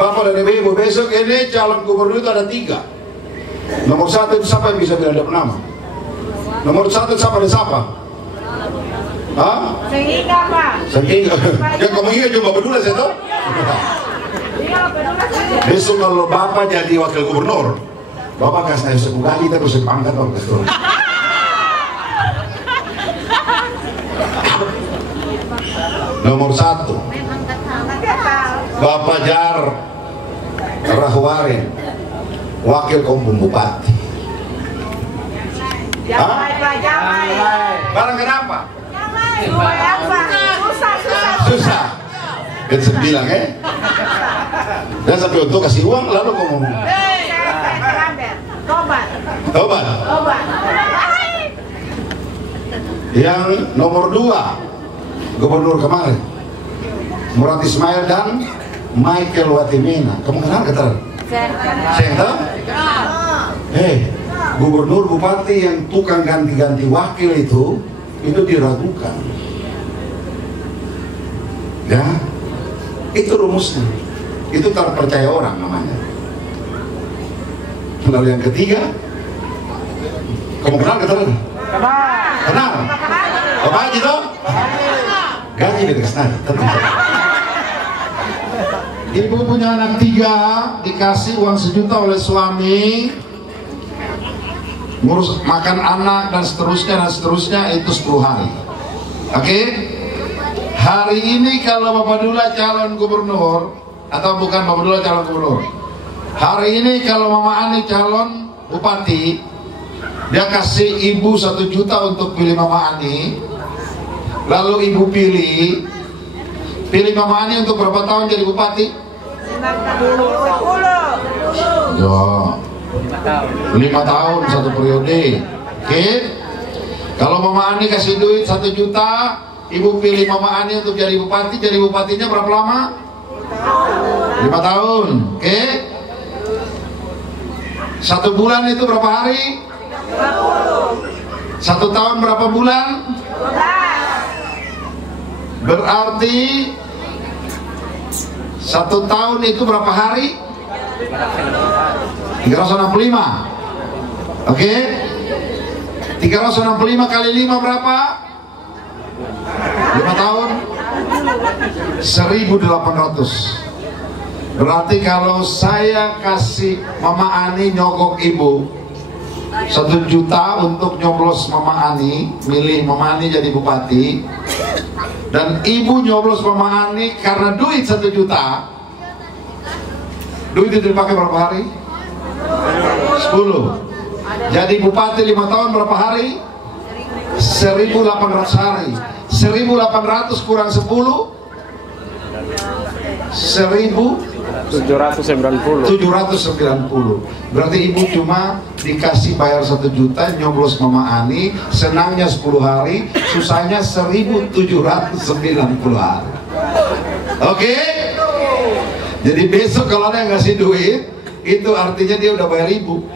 Bapak-bapak dan ibu-ibu, besok ini calon gubernur itu ada 3. Nomor 1 itu siapa yang bisa bilang ada nama? Nomor 1 siapa dan siapa? Hah? Sehingga Pak. Sehingga. Ya kamu iya cuma berdua saya tahu. Besok kalau Bapak jadi wakil gubernur, Bapak kasih saya 10 kali terus pangkat Bapak kasih. Nomor 1 Bapak Jar Rahwarin, wakil Kampung Bupati. Jamai Pak, jamai. Barang kenapa? Susah. Itu 9 Dan sampai untuk kasih uang lalu kamu tobat. Yang nomor 2 gubernur kemarin Murad Ismail dan Michael Watimena. Kamu kenal kata? Saya tahu. Gubernur bupati yang tukang ganti-ganti wakil itu diragukan. Ya, itu rumusnya. Itu terpercaya orang namanya. Lalu yang ketiga, kamu kenal kata? Kenal. Apa aja toh? Gaji dari kesana. Ibu punya anak 3, dikasih uang 1 juta oleh suami, ngurus makan anak dan seterusnya itu 10 hari. Oke? Hari ini kalau Bapak Dula calon gubernur, atau bukan Bapak Dula calon gubernur, hari ini kalau Mama Ani calon bupati, dia kasih ibu 1 juta untuk pilih Mama Ani. Lalu ibu pilih Mama Ani untuk berapa tahun jadi bupati? 10. Ya, 5 tahun 1 periode. Oke? Kalau Mama Ani kasih duit 1 juta, ibu pilih Mama Ani untuk jadi bupatinya berapa lama? 5 tahun. Oke? 1 bulan itu berapa hari? 1 tahun berapa bulan? Berarti 1 tahun itu berapa hari? 365. Oke? 365 kali 5 berapa? 5 tahun 1.800. Berarti kalau saya kasih Mama Ani nyogok ibu 1 juta untuk nyoblos Mama Ani, milih Mama Ani jadi bupati, dan ibu nyoblos Mama Ani karena duit 1 juta, duit itu dipakai berapa hari? 10. Jadi bupati 5 tahun berapa hari? 1.800 hari. 1.800 kurang 10 1.790. Berarti ibu cuma dikasih bayar 1 juta, nyoblos Mama Ani, senangnya 10 hari, susahnya 1.790 hari. Oke? Jadi besok kalau ada yang ngasih duit, itu artinya dia udah bayar ibu.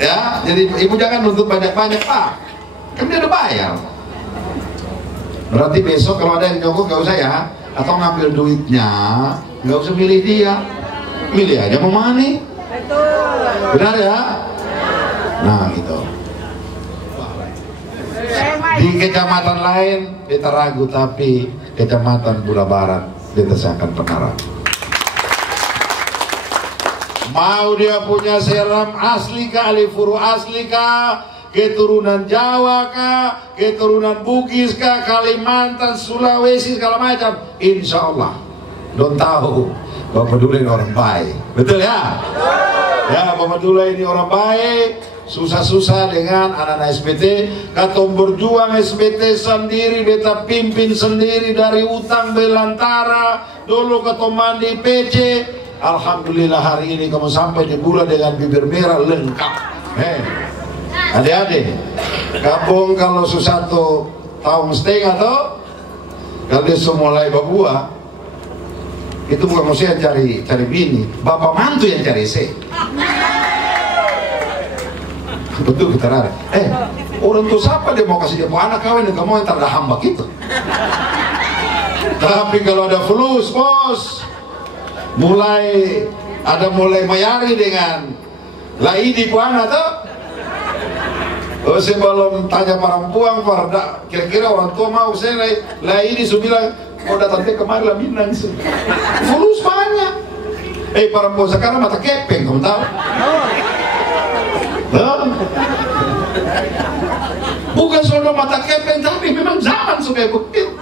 Ya, jadi ibu jangan nuntut banyak-banyak, Pak. Kan dia udah bayar. Berarti besok kalau ada yang nyogok gak usah ya, atau ngambil duitnya, gak usah milih dia, milih aja Mama Ani. Benar ya? Nah gitu. Di kecamatan lain kita ragu, tapi kecamatan Bula Barat kita seakan penara. Mau dia punya seram asli kah, alifuru asli kah, keturunan Jawa kah, keturunan Bugis kah, Kalimantan, Sulawesi, segala macam, insya Allah don't tahu Bapak Dula ini orang baik. Betul ya? Ya, Bapak Dula ini orang baik. Susah-susah dengan anak-anak SBT, katong berjuang SBT sendiri, beta pimpin sendiri dari utang belantara, dulu katong mandi PC. Alhamdulillah hari ini kamu sampai di Bula dengan bibir merah lengkap. Adik-adik, kampung kalau susah tuh tahun setengah tuh, kalau dia mulai berbuah, itu bukan manusia yang cari bini, bapak mantu yang cari istri. Betul kita ada. Orang tuh siapa dia mau kasih dia anak kawin, kamu yang tak ada hamba gitu. Tapi kalau ada fulus bos, mulai mayari dengan laidi puana tuh. Oh, saya belum tanya perempuan Farda, kira-kira orang tua mau saya laidi, saya bilang mau datang ke kemarin lah Minang sih. Fulus banyak. Perempuan sekarang mata kepeng, kamu tahu? Bukan soal mata kepeng, tapi memang zaman sudah begitu.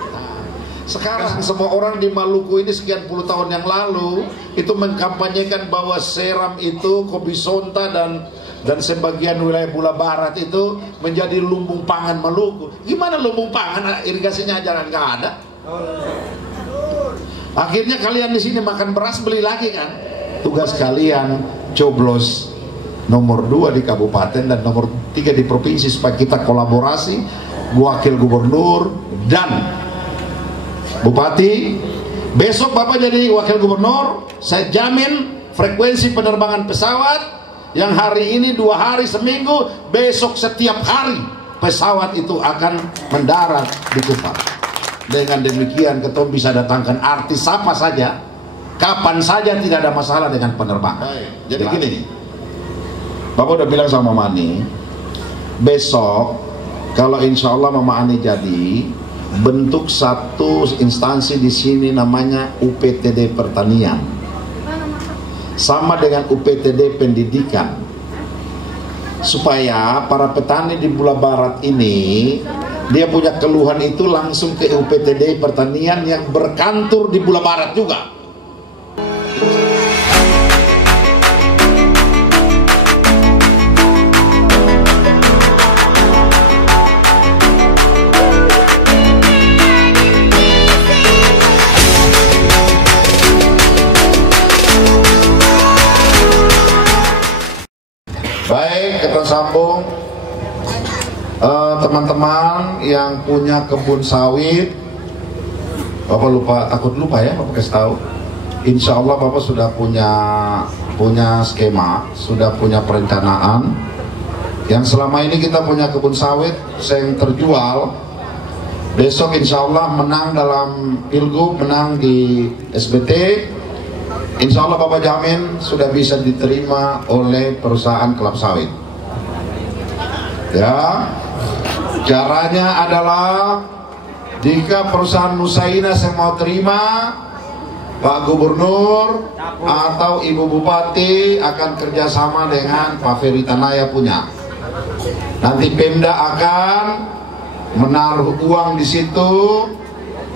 Sekarang semua orang di Maluku ini sekian puluh tahun yang lalu itu mengkampanyekan bahwa seram itu, kopi sonta dan sebagian wilayah Bula Barat itu menjadi lumbung pangan Maluku. Gimana lumbung pangan? Irigasinya aja nggak ada. Akhirnya kalian di sini makan beras beli lagi kan? Tugas kalian coblos nomor 2 di kabupaten dan nomor 3 di provinsi supaya kita kolaborasi, wakil gubernur dan bupati. Besok Bapak jadi wakil gubernur, saya jamin frekuensi penerbangan pesawat yang hari ini 2 hari seminggu, besok setiap hari pesawat itu akan mendarat di Kupang. Dengan demikian ketum bisa datangkan artis siapa saja, kapan saja, tidak ada masalah dengan penerbangan. Jadi gini nih, Bapak udah bilang sama Mama Ani, besok kalau insya Allah Mama Ani jadi, bentuk satu instansi di sini namanya UPTD Pertanian, sama dengan UPTD Pendidikan, supaya para petani di Bula Barat ini dia punya keluhan itu langsung ke UPTD Pertanian yang berkantor di Bula Barat juga. Baik, kita sambung. Teman-teman yang punya kebun sawit, Bapak takut lupa ya, Bapak kasih tahu. Insya Allah Bapak sudah punya skema, sudah punya perencanaan. Yang selama ini kita punya kebun sawit yang terjual, besok insya Allah menang dalam Pilgub, menang di SBT. Insya Allah Bapak jamin sudah bisa diterima oleh perusahaan kelapa sawit. Ya, caranya adalah jika perusahaan Nusaina saya mau terima, Pak Gubernur atau Ibu Bupati akan kerjasama dengan Pak Ferry Tanaya punya. Nanti Pemda akan menaruh uang di situ,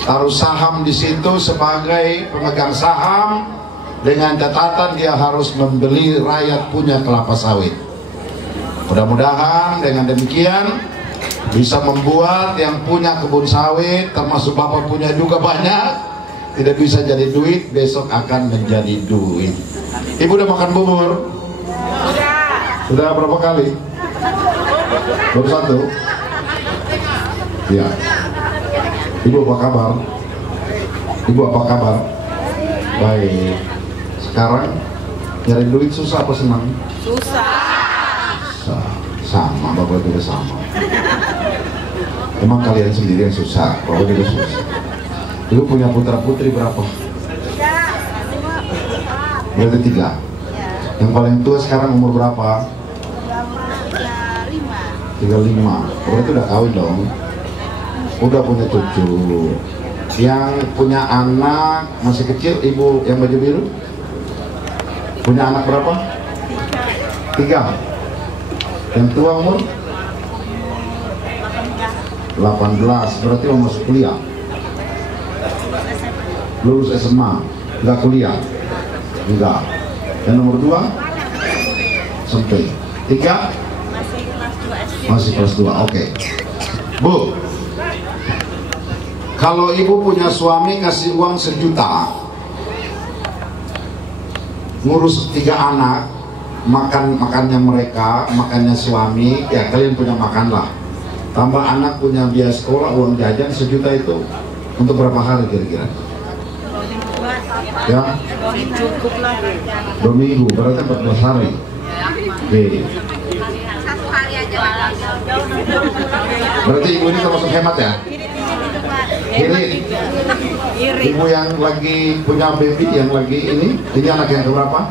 taruh saham di situ sebagai pemegang saham, dengan catatan dia harus membeli rakyat punya kelapa sawit. Mudah-mudahan dengan demikian bisa membuat yang punya kebun sawit, termasuk Bapak punya juga banyak, tidak bisa jadi duit, besok akan menjadi duit. Ibu udah makan bubur? Sudah berapa kali? Baru 1? Ya. Ibu apa kabar? Ibu apa kabar? Baik. Sekarang nyari duit susah apa senang? Susah. Sama, Bapak juga sama. Emang kalian sendiri yang susah, Bapak juga susah. Ibu punya putra putri berapa? 3. Berarti 3. Yang paling tua sekarang umur berapa? 35. Berarti udah kawin dong. Udah punya cucu. Yang punya anak masih kecil, ibu yang baju biru punya anak berapa? 3. Yang tua umur 18, berarti mau masuk kuliah. Lulus SMA, enggak kuliah? Enggak. Yang nomor 2? Sampai 3? Masih kelas 2, oke. Bu, kalau ibu punya suami kasih uang 1 juta, ngurus 3 anak, makannya mereka, makannya suami, ya kalian punya makan lah. Tambah anak punya biaya sekolah, uang jajan 1 juta itu untuk berapa hari kira-kira? Ya? 2 minggu, berarti 14 hari. Oke. Berarti ibu ini termasuk hemat ya? Irit. Ibu yang lagi punya baby, yang lagi ini anak yang keberapa?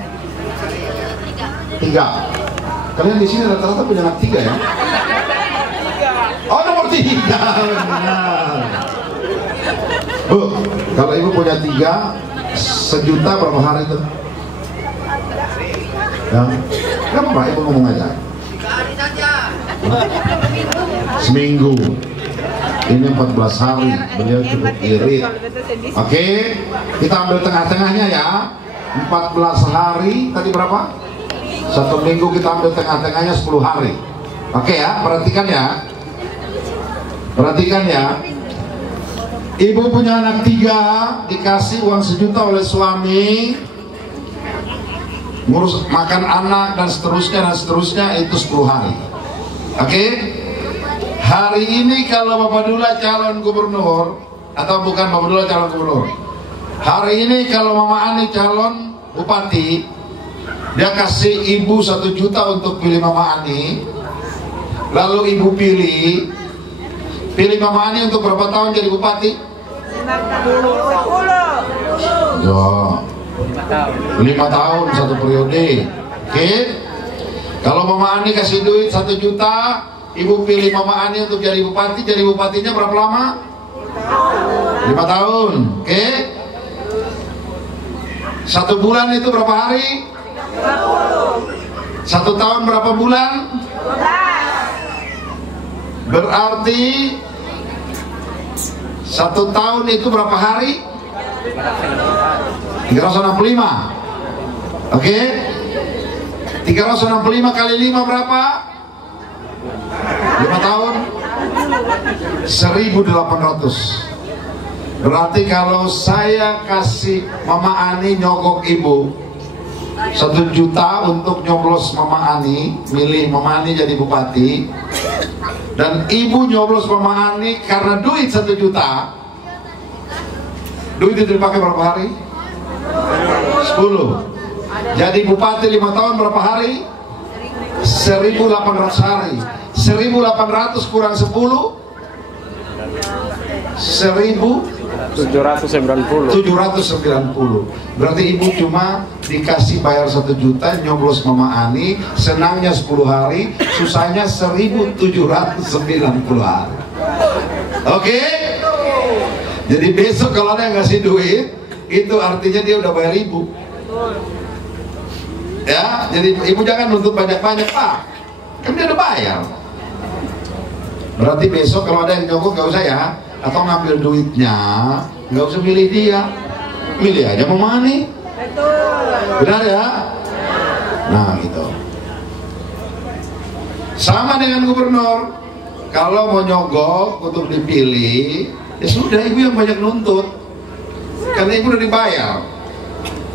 3. Kalian di sini rata-rata punya anak 3 ya? Oh, nomor 3. Benar. Bu, kalau ibu punya 3, 1.000.000 berapa hari itu? Ya, kenapa ibu ngomong aja? 3 hari saja. Seminggu. Ini 14 hari, beliau cukup irit. Oke, kita ambil tengah-tengahnya ya. 14 hari, tadi berapa? 1 minggu, kita ambil tengah-tengahnya 10 hari. Oke ya, perhatikan ya. Perhatikan ya. Ibu punya anak 3, dikasih uang 1.000.000 oleh suami, ngurus makan anak dan seterusnya itu 10 hari. Oke? Hari ini kalau Bapak Dula calon gubernur, atau bukan Bapak Dula calon gubernur, hari ini kalau Mama Ani calon bupati, dia kasih ibu 1.000.000 untuk pilih Mama Ani. Lalu ibu pilih Mama Ani untuk berapa tahun jadi bupati? 10. Ya, 5 tahun 1 periode. Oke? Kalau Mama Ani kasih duit 1.000.000, ibu pilih Mama Ani untuk jadi bupati. Jadi bupatinya berapa lama? 5 tahun. Oke? 1 bulan itu berapa hari? 1 tahun berapa bulan? Berarti 1 tahun itu berapa hari? 365. Oke? 365 kali 5 berapa? 5 tahun? 1.800. Berarti kalau saya kasih Mama Ani nyogok ibu 1.000.000 untuk nyoblos Mama Ani, milih Mama Ani jadi bupati, dan ibu nyoblos Mama Ani karena duit 1.000.000, duit itu dipakai berapa hari? 10. Jadi bupati 5 tahun berapa hari? 1.800 hari. 1.800 kurang 10, 1.790. Berarti ibu cuma dikasih bayar 1.000.000, nyoblos Mama Ani, senangnya 10 hari, susahnya 1.790 hari. Oke? Jadi besok kalau ada yang ngasih duit, itu artinya dia udah bayar ibu. Ya, jadi ibu jangan nuntut banyak-banyak, Pak. Kan dia udah bayar. Berarti besok kalau ada yang nyogok gak usah ya, atau ngambil duitnya, gak usah milih dia, milih aja Mama Ani. Benar ya? Nah gitu. Sama dengan gubernur, kalau mau nyogok untuk dipilih, ya sudah ibu yang banyak nuntut, karena ibu udah dibayar.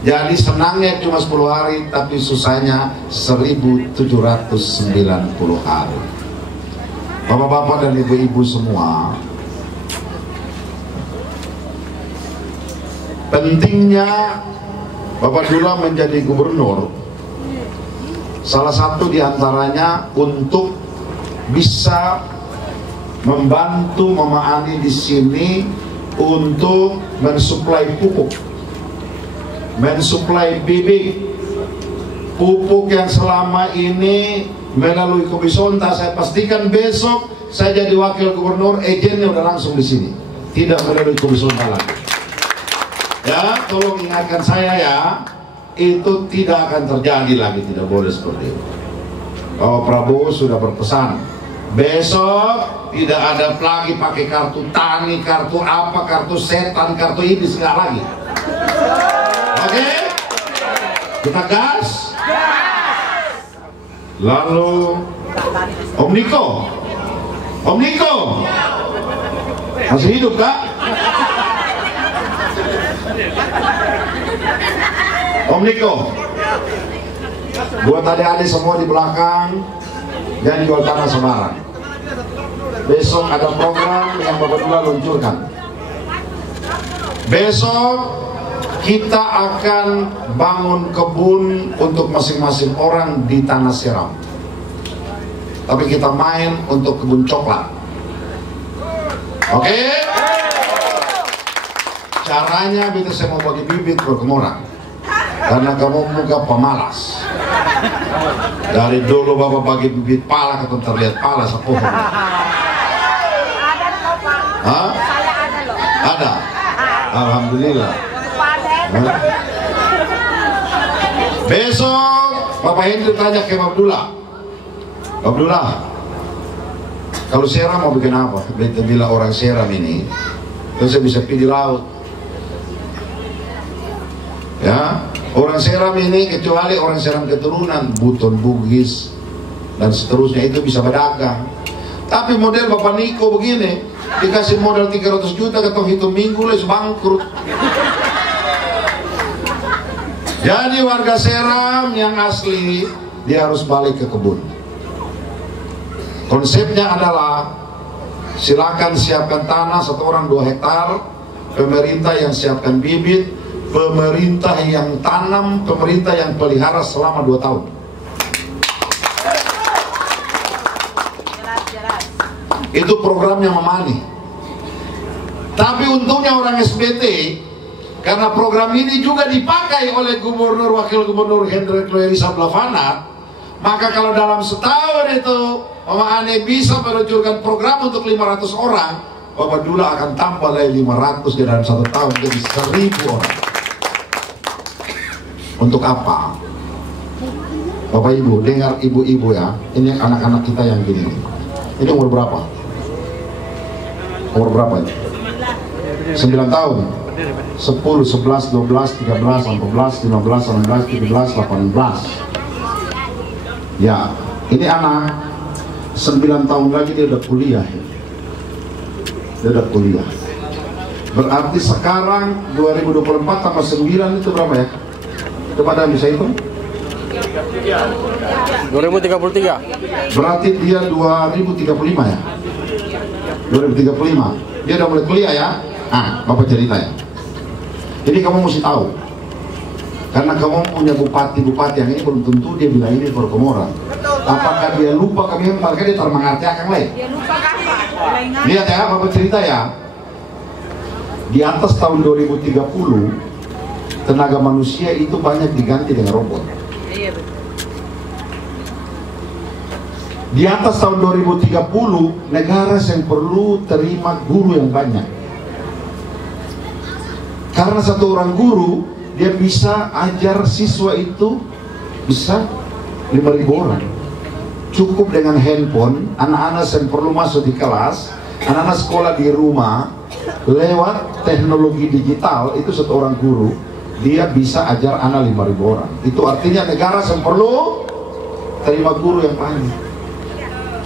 Jadi senangnya cuma 10 hari, tapi susahnya 1.790 hari. Bapak-bapak dan ibu-ibu semua, pentingnya Bapak Dula menjadi gubernur, salah satu diantaranya untuk bisa membantu Mama Ani di sini untuk mensuplai pupuk, mensuplai bibit, pupuk yang selama ini melalui Komisonta. Saya pastikan besok saya jadi wakil gubernur, agennya udah langsung di sini, tidak melalui Komisonta lagi. Ya, tolong ingatkan saya ya, itu tidak akan terjadi lagi, tidak boleh seperti itu. Oh, Prabowo sudah berpesan, besok tidak ada lagi pakai kartu tani, kartu apa, kartu setan, kartu iblis, nggak lagi. Oke? Kita gas. Lalu Om Niko, masih hidup Kak? Om Niko, buat adik-adik semua di belakang, jangan jual tanah sembarang. Besok ada program yang Bapak Dula luncurkan. Besok kita akan bangun kebun untuk masing-masing orang di Tanah Seram. Tapi kita main untuk kebun coklat. Oke? Caranya beta saya mau bagi bibit ke orang. Karena kamu muka pemalas. Dari dulu bapak bagi bibit pala, ketemu terlihat pala sepuh. Ada loh Pak. Hah? Saya ada loh. Ada? Alhamdulillah. Panen. Hah? Besok Bapak Hendri tanya ke Abdullah. Abdullah, kalau Seram mau bikin apa? Beta bilang orang Seram ini, terus saya bisa pilih laut. Ya, orang Seram ini kecuali orang Seram keturunan Buton, Bugis dan seterusnya itu bisa berdagang. Tapi model Bapak Niko begini, dikasih modal 300 juta atau hitung minggu les bangkrut. Jadi warga Seram yang asli dia harus balik ke kebun. Konsepnya adalah silakan siapkan tanah 1 orang 2 hektar, pemerintah yang siapkan bibit, pemerintah yang tanam, pemerintah yang pelihara selama 2 tahun. Itu programnya Mamani. Tapi untungnya orang SBT, karena program ini juga dipakai oleh Gubernur Wakil Gubernur Hendrik Loerisa Blavanat, maka kalau dalam setahun itu Mama Ane bisa meluncurkan program untuk 500 orang, Bapak Dula akan tambah lagi 500 di dalam 1 tahun jadi 1000 orang. Untuk apa? Bapak Ibu, dengar ibu-ibu ya, ini anak-anak kita yang gini. Ini umur berapa? Umur berapa ini? 9 tahun. 10, 11, 12, 13, 14, 15, 16, 17, 18. Ya, ini anak 9 tahun lagi dia udah kuliah. Dia udah kuliah. Berarti sekarang 2024 tambah 9 itu berapa ya? Coba Anda bisa hitung? 2033. Berarti dia 2035 ya? 2035. Dia udah mulai kuliah ya? Ah, Bapak cerita ya. Jadi kamu mesti tahu, karena kamu punya bupati-bupati yang ini belum tentu dia bilang ini Forkomora. Apakah dia lupa kami mereka dia termengerti akan lain? Dia lupa kan Pak? Lihat ya, Bapak cerita ya. Di atas tahun 2030 tenaga manusia itu banyak diganti dengan robot. Iya betul. Di atas tahun 2030 negara yang perlu terima guru yang banyak. Karena 1 orang guru dia bisa ajar siswa itu bisa 5.000 orang. Cukup dengan handphone, anak-anak yang perlu masuk di kelas, anak-anak sekolah di rumah lewat teknologi digital itu 1 orang guru dia bisa ajar anak 5.000 orang. Itu artinya negara yang perlu terima guru yang banyak.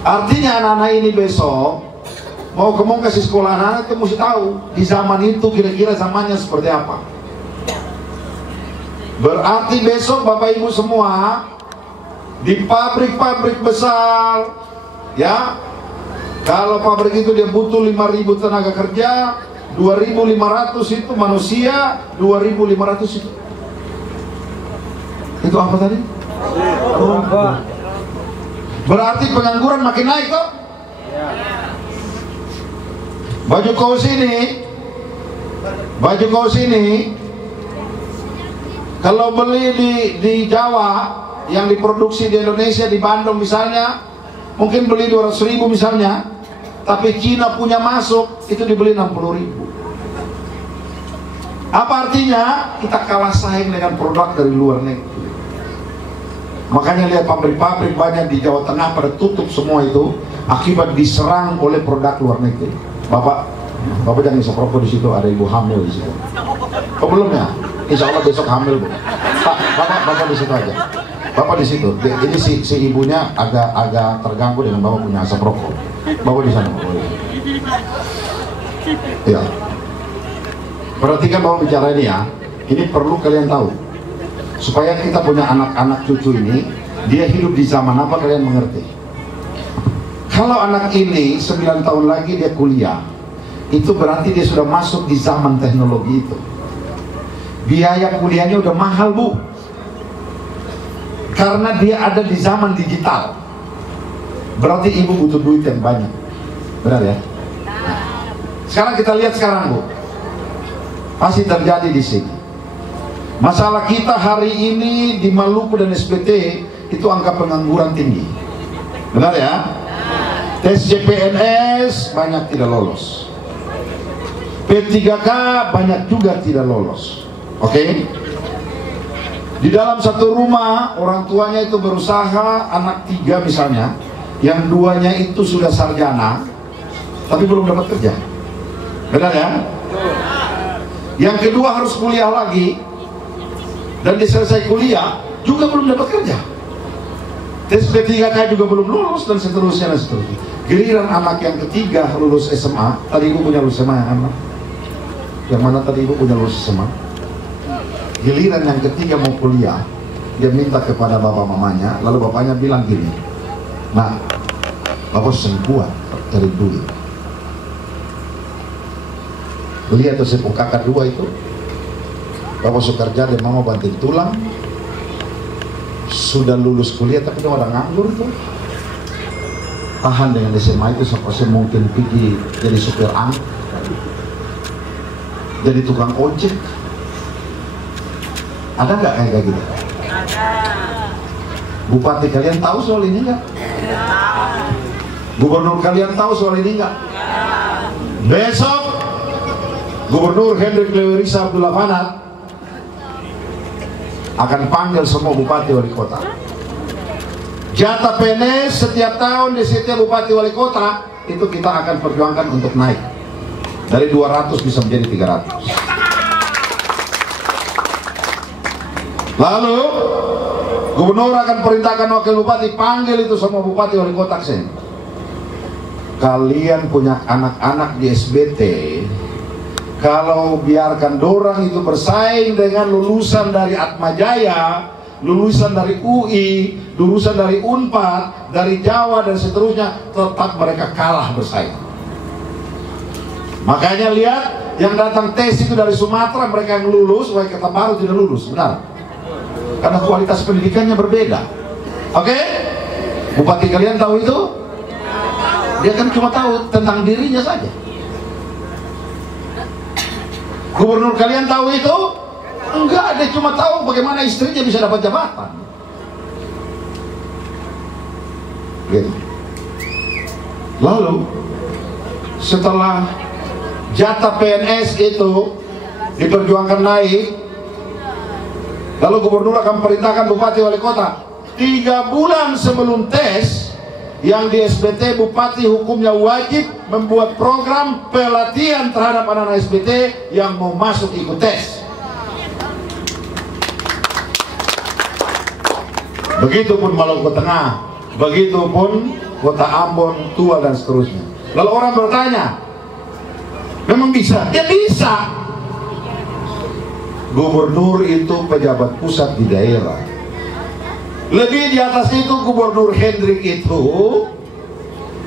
Artinya anak-anak ini besok mau kasih sekolah anak-anak itu mesti tahu di zaman itu kira-kira zamannya seperti apa. Berarti besok Bapak Ibu semua di pabrik-pabrik besar ya, kalau pabrik itu dia butuh 5.000 tenaga kerja, 2.500 itu manusia, 2.500 itu apa tadi? Berarti pengangguran makin naik toh? Baju kaos ini kalau beli di Jawa yang diproduksi di Indonesia, di Bandung misalnya, mungkin beli 200.000 misalnya, tapi Cina punya masuk itu dibeli 60.000. Apa artinya? Kita kalah saing dengan produk dari luar negeri. Makanya lihat pabrik-pabrik banyak di Jawa Tengah pada tutup semua itu akibat diserang oleh produk luar negeri. Bapak jangan isap rokok di situ, ada ibu hamil di situ. Oh belum ya? Insya Allah besok hamil Bu. Bapak di situ aja. Bapak di situ. Ini si ibunya agak terganggu dengan bapak punya asap rokok. Bapak di sana. Ya. Perhatikan bapak bicara ini ya. Ini perlu kalian tahu. Supaya kita punya anak-anak cucu ini, dia hidup di zaman apa kalian mengerti. Kalau anak ini 9 tahun lagi dia kuliah, itu berarti dia sudah masuk di zaman teknologi itu. Biaya kuliahnya udah mahal Bu, karena dia ada di zaman digital. Berarti ibu butuh duit yang banyak. Benar ya? Sekarang kita lihat sekarang Bu, Masih terjadi di sini. Masalah kita hari ini di Maluku dan SBT itu angka pengangguran tinggi. Benar ya? Tes CPNS banyak tidak lolos. P3K banyak juga tidak lolos. Oke? Di dalam satu rumah orang tuanya itu berusaha, anak 3 misalnya, yang 2-nya itu sudah sarjana tapi belum dapat kerja. Benar ya? Yang kedua harus kuliah lagi, dan dia selesai kuliah juga belum dapat kerja. Tes P3K juga belum lulus, dan seterusnya dan seterusnya. Giliran anak yang ketiga lulus SMA. Tadi ibu punya lulus SMA anak? Yang mana tadi ibu punya lulus SMA? Giliran yang ketiga mau kuliah, dia minta kepada bapak mamanya, lalu bapaknya bilang gini, "Nah, bapak sembuat cari duit." Lihat tuh sepupu kakak 2 itu, bapak suka kerja dan mama banting tulang, sudah lulus kuliah tapi dia udah nganggur tuh. Tahan dengan SMA itu sampai mungkin pergi jadi supir angkot, jadi tukang ojek. Ada nggak kayak gitu? Ada. Bupati kalian tahu soal ini nggak? Gubernur kalian tahu soal ini nggak? Besok Gubernur Hendrik Lewerisa Abdullah Fanat akan panggil semua bupati wali kota. Jatah PNS setiap tahun di setiap bupati wali kota itu kita akan perjuangkan untuk naik dari 200 bisa menjadi 300. Lalu gubernur akan perintahkan wakil bupati panggil itu semua bupati wali kota kesini. Kalian punya anak-anak di SBT, kalau biarkan dorang itu bersaing dengan lulusan dari Atmajaya, lulusan dari UI, lulusan dari Unpad, dari Jawa dan seterusnya, tetap mereka kalah bersaing. Makanya lihat yang datang tes itu dari Sumatera, mereka yang lulus, Wali Kota Baru tidak lulus, benar? Karena kualitas pendidikannya berbeda. Oke? Bupati kalian tahu itu? Dia kan cuma tahu tentang dirinya saja. Gubernur kalian tahu itu? Enggak, dia cuma tahu bagaimana istrinya bisa dapat jabatan. Gitu. Lalu setelah jatah PNS itu diperjuangkan naik, lalu gubernur akan perintahkan bupati wali kota 3 bulan sebelum tes, yang di SBT bupati hukumnya wajib membuat program pelatihan terhadap anak-anak SBT yang mau masuk ikut tes. Begitupun Maluku Tengah, begitupun Kota Ambon, Tua dan seterusnya. Lalu orang bertanya, memang bisa? Ya bisa. Gubernur itu pejabat pusat di daerah. Lebih di atas itu Gubernur Hendrik itu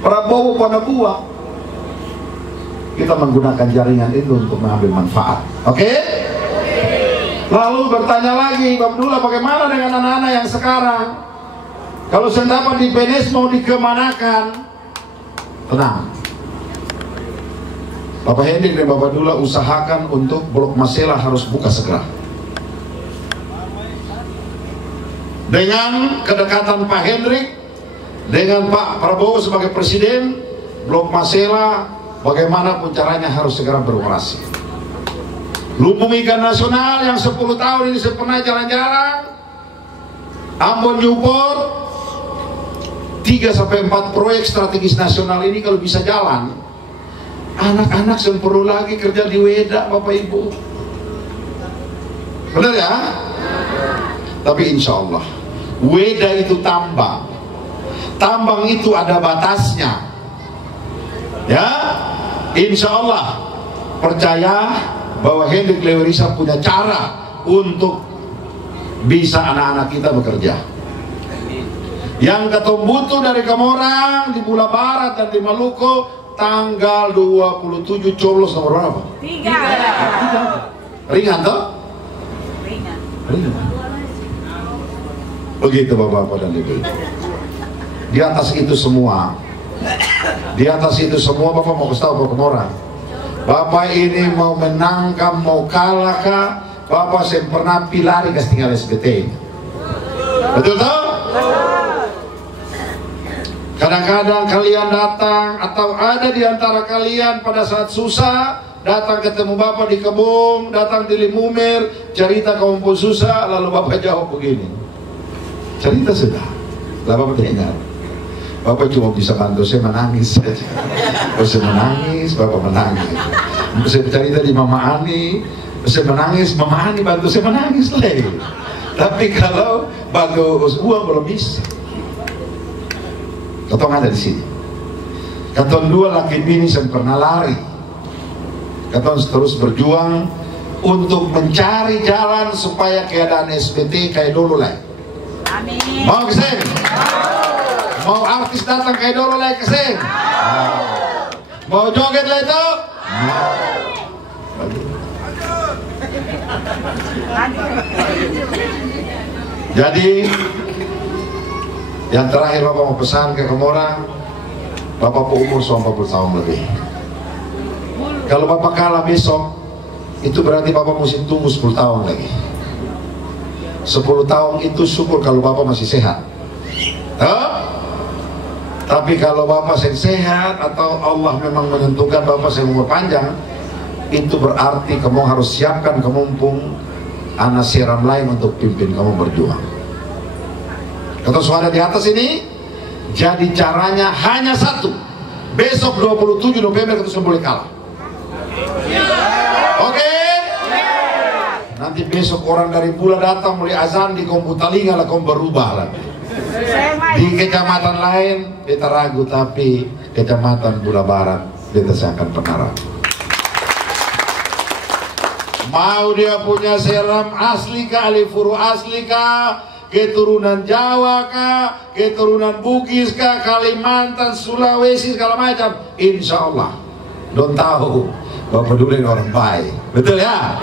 Prabowo pada buah. Kita menggunakan jaringan itu untuk mengambil manfaat. Oke? Lalu bertanya lagi, Bapak Abdullah, bagaimana dengan anak-anak yang sekarang? Kalau sendapat di PNS mau dikemanakan? Tenang. Bapak Hendrik dan Bapak Abdullah usahakan untuk Blok Masela harus buka segera. Dengan kedekatan Pak Hendrik dengan Pak Prabowo sebagai presiden, Blok Masela bagaimanapun caranya harus segera beroperasi. Lumbung Ikan Nasional yang 10 tahun ini saya pernah jalan-jalan, Ambon Newport, 3-4 proyek strategis nasional ini kalau bisa jalan, anak-anak perlu lagi kerja di Weda, Bapak Ibu. Benar ya? Tapi insya Allah Weda itu tambang. Tambang itu ada batasnya. Ya, insya Allah percaya bahwa Hendrik Lewerisa punya cara untuk bisa anak-anak kita bekerja. Yang Ketombutu dari Kemorang, di Bula Barat dan di Maluku, tanggal 27 coblos nomor berapa? 3. Ringan toh? Ringan. Begitu Bapak-Bapak dan Ibu. Di atas itu semua Bapak mau kasih tahu Bapak Kemorang, Bapak ini mau menangkap, mau kalah kah? Bapak saya pernah pilari ke tinggal SBT. Betul toh? Kadang-kadang kalian datang atau ada di antara kalian pada saat susah datang ketemu Bapak di Kebun, datang di Limumer, cerita kamu pun susah, lalu Bapak jawab begini. Cerita sudah, lah Bapak dengar. Bapak cuma bisa bantu saya menangis saja. Saya menangis, Bapak menangis. Saya cerita di Mama Ani, saya menangis, Mama Ani bantu saya menangis lagi. Tapi kalau bantu uang belum bisa. Katong ada di sini. Katong dua laki bini yang pernah lari. Katong terus berjuang untuk mencari jalan supaya keadaan SBT kayak dulu lagi. Amin. Mau kesini? Mau artis datang kayak dulu lagi kesini? Mau joget lah itu? Jadi yang terakhir Bapak mau pesan ke kamu orang, Bapak umur 40 tahun lebih. Kalau Bapak kalah besok, itu berarti Bapak mesti tunggu 10 tahun lagi. 10 tahun itu syukur kalau Bapak masih sehat. Tapi kalau Bapak sehat atau Allah memang menentukan Bapak umur panjang, itu berarti kamu harus siapkan kemumpung anak seram lain untuk pimpin kamu berjuang. Kata suara di atas ini, jadi caranya hanya satu. Besok 27 November kita sudah boleh kalah. Oke? Nanti besok orang dari Pula datang mulai azan di Komputalinga lah kamu berubah lagi. Di kecamatan lain kita ragu, tapi kecamatan Pula Barat kita akan pernah ragu. Mau dia punya seram asli kah, alifuru asli kah, keturunan Jawa kah, keturunan Bugis kah, Kalimantan, Sulawesi, segala macam, insya Allah don't tahu Bapak Dula ini orang baik. Betul ya?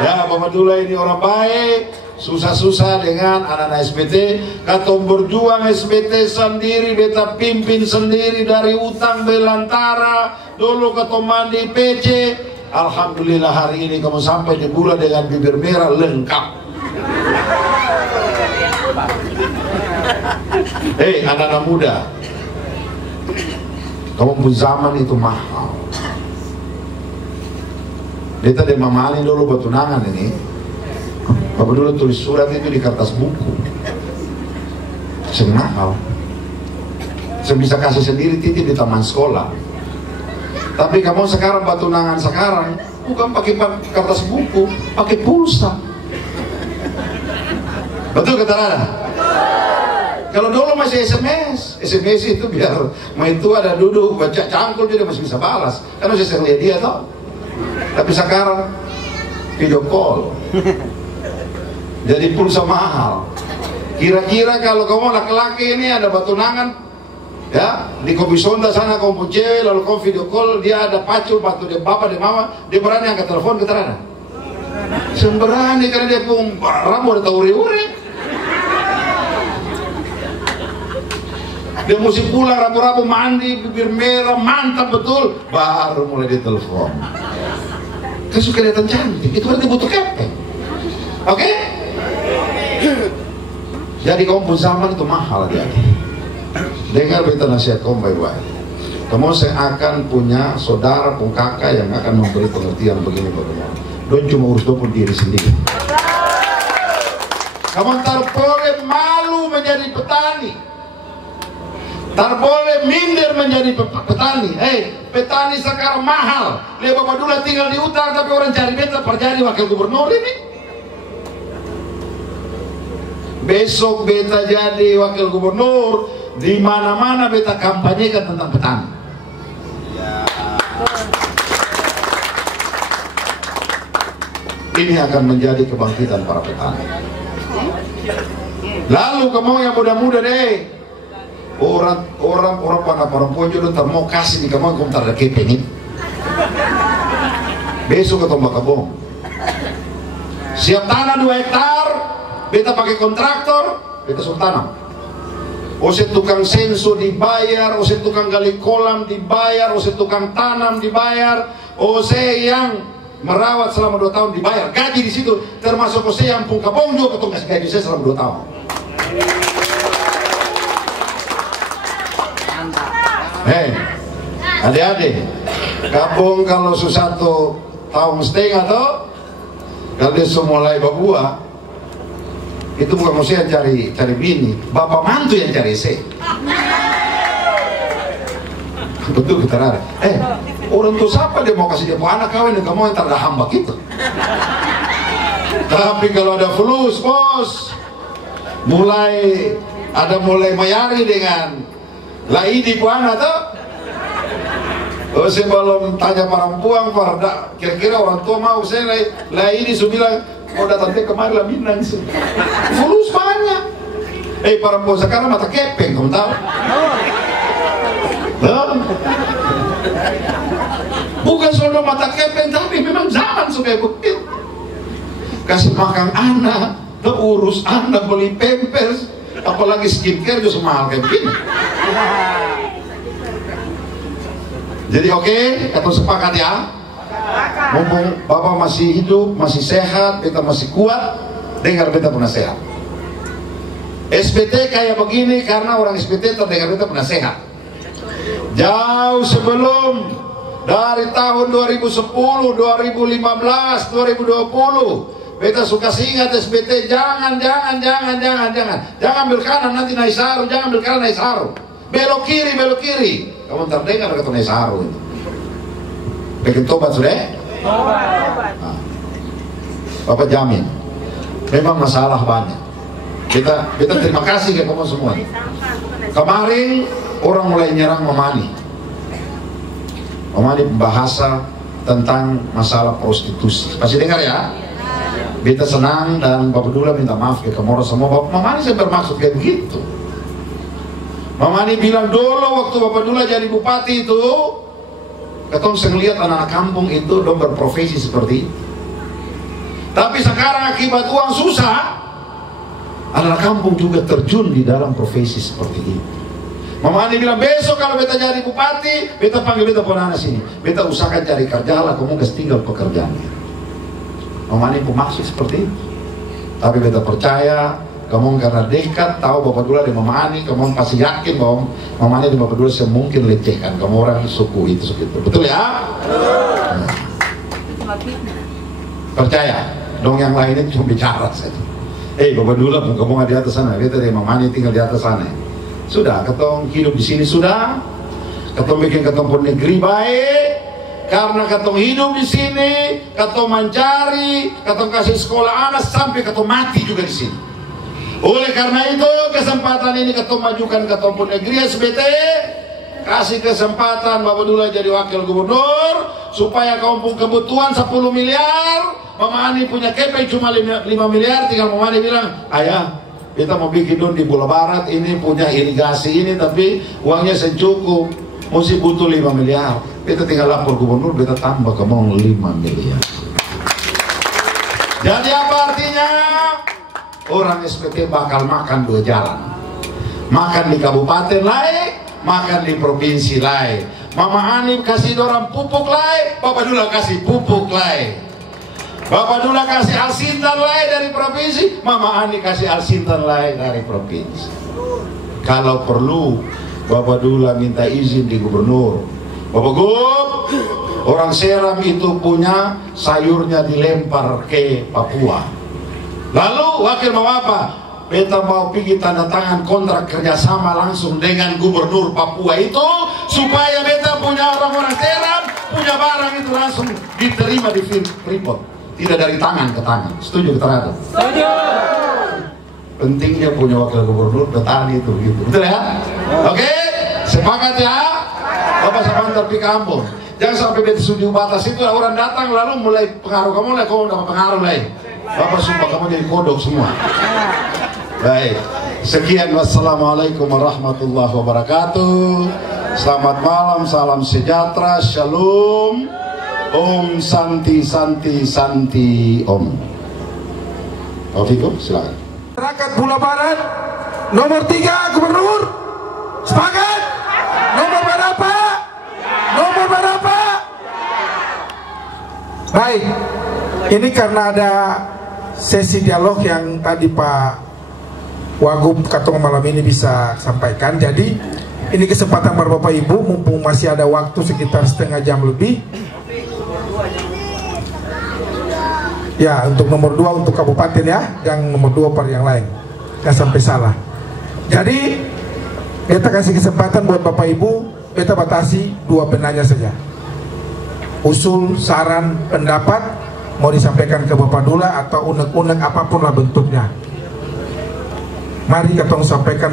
Ya, Bapak Dula ini orang baik. Susah-susah dengan anak-anak SBT, katong berjuang SBT sendiri, beta pimpin sendiri dari utang belantara, dulu katong mandi PC. Alhamdulillah hari ini kamu sampai di Bula dengan bibir merah lengkap. Hei anak-anak muda, kamu pun zaman itu mahal. Beta dan Mama Ali dulu bertunangan ini, Bapak dulu tulis surat itu di kertas buku. Mahal. Saya bisa kasih sendiri titip di taman sekolah. Tapi kamu sekarang bertunangan sekarang bukan pakai kertas buku, pakai pulsa. Betul kata Rada? Kalau dulu masih SMS itu biar main tua ada duduk baca cangkul dia masih bisa balas. Kan masih sering lihat dia tau. Tapi sekarang video call. Jadi pulsa mahal. Kira-kira kalau kamu laki-laki ini ada bertunangan, ya di Kopi Sonda sana kamu pun cewek, lalu kamu video call, dia ada pacul, batu dia bapak, dia mama, dia berani angkat telepon ke Rada? Semberani karena dia pun rambut atau uri-uri. Dia mesti pulang rabu-rabu mandi, bibir merah, mantap betul, baru mulai ditelepon. Kan suka kelihatan cantik, itu berarti butuh kepeng. Oke? Jadi kamu pun zaman itu mahal dia. Dengar beta nasihat kamu baik-baik. Kamu saya akan punya saudara pun kakak yang akan memberi pengertian begini buat kamu. Don't cuma urus dopun diri sendiri. Kamu tak boleh malu menjadi petani. Tak boleh minder menjadi petani. Petani sekarang mahal. Lihat Bapak Dula tinggal di utara, tapi orang cari beta perjadi wakil gubernur ini. Besok beta jadi wakil gubernur, di mana-mana beta kampanyekan tentang petani. Ini akan menjadi kebangkitan para petani. Lalu kamu yang muda-muda deh, orang pada perempuan jodoh tak mau kasih di kamu tak ada kepengin. Besok ketemu kebun. Siap tanah 2 hektar, beta pakai kontraktor, beta suruh tanam. Ose tukang senso dibayar, ose tukang gali kolam dibayar, ose tukang tanam dibayar, OC yang merawat selama 2 tahun dibayar gaji di situ, termasuk OC yang pun kapong juga ketong kasih gaji saya selama 2 tahun. Hei, adik-adik, kapong kalau susah 1,5 tahun tuh, kalau dia mulai berbuah, itu bukan OC yang cari bini, bapak mantu yang cari C. Betul kita rada. Orang tua siapa dia mau kasih dia anak kawin dan kamu yang tak ada hamba gitu. Tapi kalau ada fulus bos, mulai mayari dengan laidi puana tuh. Oh, saya belum tanya perempuan pada kira-kira orang tua mau saya laidi sudah bilang mau datang dia kemarin lah Minang sih. Fulus banyak. Perempuan sekarang mata kepeng kamu tahu? Bukan soal mata kepeng, tapi memang zaman sudah begitu. Kasih makan anak, urus anak, beli pampers, apalagi skincare juga mahal kayak begini. Jadi oke, kita sepakat ya. Mumpung bapak masih hidup, masih sehat, kita masih kuat, dengar beta penasehat. SPT kayak begini karena orang SPT terdengar beta penasehat. Jauh sebelum dari tahun 2010, 2015, 2020 beta suka ingat SBT, jangan ambil kanan nanti naik saru, jangan ambil kanan naik saru, belok kiri. Kamu terdengar kata naik saru itu. Bikin tobat sudah? Nah, Bapak jamin, memang masalah banyak. Kita terima kasih ke kamu semua. Kemarin orang mulai nyerang Mamani bahasa tentang masalah prostitusi. Pasti dengar ya? Beta senang dan Bapak Dula minta maaf ke kamu semua. Mamani saya bermaksud kayak begitu. Mamani bilang dulu waktu Bapak Dula jadi bupati itu, ketong saya lihat anak-anak kampung itu dong berprofesi seperti itu. Tapi sekarang akibat uang susah, anak kampung juga terjun di dalam profesi seperti itu. Mamani bilang besok kalau beta jadi bupati, beta panggil beta ponana sini, beta usahakan cari kerja lah, kamu kasih tinggal pekerjaannya. Mamani pun maksud seperti itu. Tapi beta percaya, kamu karena dekat tahu Bapak Dula dan Mamani, kamu pasti yakin bahwa Mamani dan Bapak Dula semungkin lecehkan kamu orang suku itu, betul ya? Nah. Percaya, dong yang lain itu cuma bicara saja. Bapak Dula, kamu di atas sana, beta dan Mamani tinggal di atas sana. Sudah, ketong hidup di sini sudah, ketong bikin ketong pun negeri baik, karena ketong hidup di sini, ketong mencari, ketong kasih sekolah anak sampai ketong mati juga di sini. Oleh karena itu kesempatan ini ketong majukan ketong pun negeri SBT, kasih kesempatan Bapak Dula jadi wakil gubernur supaya kamu pun kebutuhan 10 miliar, Mamani punya KP cuma 5 miliar, tinggal Mamani bilang, ayah, kita mau bikin dong di Bola Barat ini punya irigasi ini tapi uangnya secukup, mesti butuh 5 miliar. Kita tinggal lapor gubernur, kita tambah kamu 5 miliar. Jadi apa artinya? Orang SPT bakal makan 2 jalan. Makan di kabupaten lain, makan di provinsi lain. Mama Ani kasih orang pupuk lain, Bapak Dula kasih pupuk lain. Bapak Dula kasih alsintan lain dari provinsi, Mama Ani kasih alsintan lain dari provinsi. Kalau perlu Bapak Dula minta izin di gubernur, Bapak Gub, orang Seram itu punya sayurnya dilempar ke Papua. Lalu wakil mau apa? Beta mau pergi tanda tangan kontrak kerjasama langsung dengan gubernur Papua itu, supaya beta punya orang-orang Seram punya barang itu langsung diterima di Freeport. Tidak dari tangan ke tangan. Setuju terhadap? Setuju. Pentingnya punya wakil gubernur petani itu gitu. Betul ya? Oke? Sepakat ya? Bapak sebentar pergi ke Ambon. Jangan sampai beta sudah batas itu orang datang lalu mulai pengaruh kamu lah, kamu dapat pengaruh lain. Bapak sumpah kamu jadi kodok semua. Baik. Sekian, wassalamualaikum warahmatullahi wabarakatuh. Selamat malam, salam sejahtera, shalom. Om Santi Santi Santi Om. Taufiko, silakan. Masyarakat Bola Barat nomor 3 gubernur. Sepakat? Nomor berapa? Nomor berapa? Baik, ini karena ada sesi dialog yang tadi Pak Wagub Katong malam ini bisa sampaikan. Jadi ini kesempatan para Bapak Ibu, mumpung masih ada waktu sekitar setengah jam lebih. Ya, untuk nomor 2 untuk kabupaten ya, yang nomor 2 per yang lain. Jangan sampai salah. Jadi kita kasih kesempatan buat Bapak Ibu, kita batasi 2 penanya saja. Usul, saran, pendapat mau disampaikan ke Bapak Dula atau unek-unek apapun lah bentuknya. Mari kita sampaikan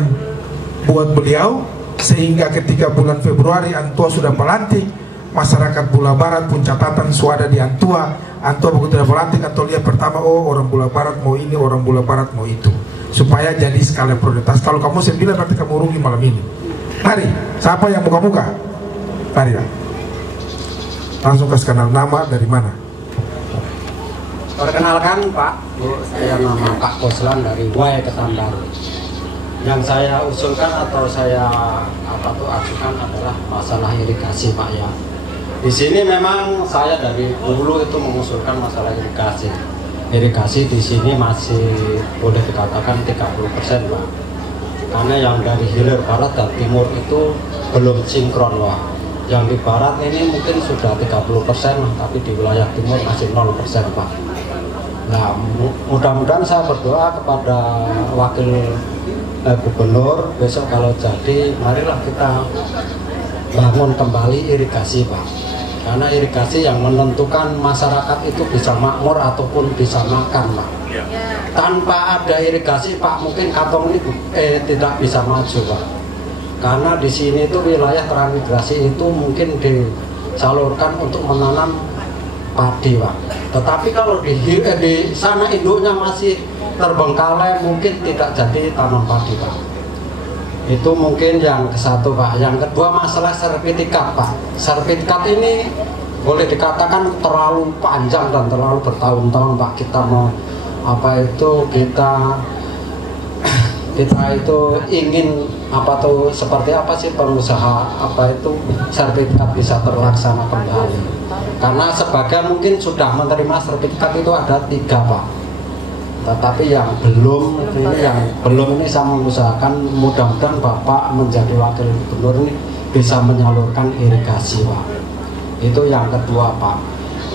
buat beliau, sehingga ketika bulan Februari Antua sudah melantik, masyarakat Bula Barat pun catatan suara di Antua begitu sudah melantik, atau lihat pertama, oh orang Bula Barat mau ini, orang Bula Barat mau itu, supaya jadi skala prioritas. Kalau kamu 9 berarti kamu rugi malam ini. Mari, siapa yang muka-muka? Mari ya. Langsung kasih kenal nama, dari mana? Perkenalkan Pak, saya nama Pak Koslan dari Wai Ketambaru. Yang saya usulkan atau saya ajukan adalah masalah irigasi Pak ya. Di sini memang saya dari dulu itu mengusulkan masalah irigasi. Irigasi di sini masih boleh dikatakan 30% Pak. Karena yang dari hilir barat dan timur itu belum sinkron Pak. Yang di barat ini mungkin sudah 30%, tapi di wilayah timur masih 0% Pak. Nah, mudah-mudahan saya berdoa kepada wakil gubernur besok kalau jadi, marilah kita bangun kembali irigasi Pak. Karena irigasi yang menentukan masyarakat itu bisa makmur ataupun bisa makan Pak. Tanpa ada irigasi Pak, mungkin Katong ini tidak bisa maju Pak. Karena di sini itu wilayah transmigrasi itu mungkin disalurkan untuk menanam padi Pak. Tetapi kalau di sana induknya masih terbengkalai, mungkin tidak jadi tanam padi Pak. Itu mungkin yang ke-1 Pak. Yang kedua masalah sertifikat Pak. Sertifikat ini boleh dikatakan terlalu panjang dan terlalu bertahun-tahun Pak. Kita mau kita itu ingin seperti apa sih pengusaha sertifikat bisa terlaksana kembali. Karena sebagian mungkin sudah menerima sertifikat itu ada 3 Pak. Tetapi yang belum ini saya mengusahakan, mudah-mudahan Bapak menjadi wakil gubernur ini bisa menyalurkan irigasi Pak. Itu yang kedua Pak.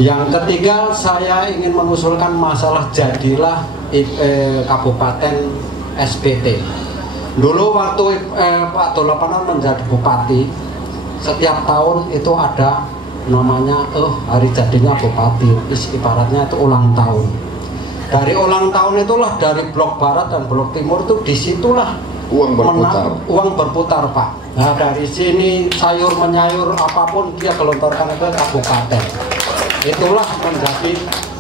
Yang ketiga saya ingin mengusulkan masalah jadilah kabupaten SPT. Dulu waktu Pak Dolapanan menjadi bupati, setiap tahun itu ada namanya hari jadinya bupati, ibaratnya itu ulang tahun. Dari ulang tahun itulah dari blok barat dan blok timur itu disitulah uang berputar Pak. Nah dari sini sayur menyayur apapun dia gelontorkan ke kabupaten. Itulah menjadi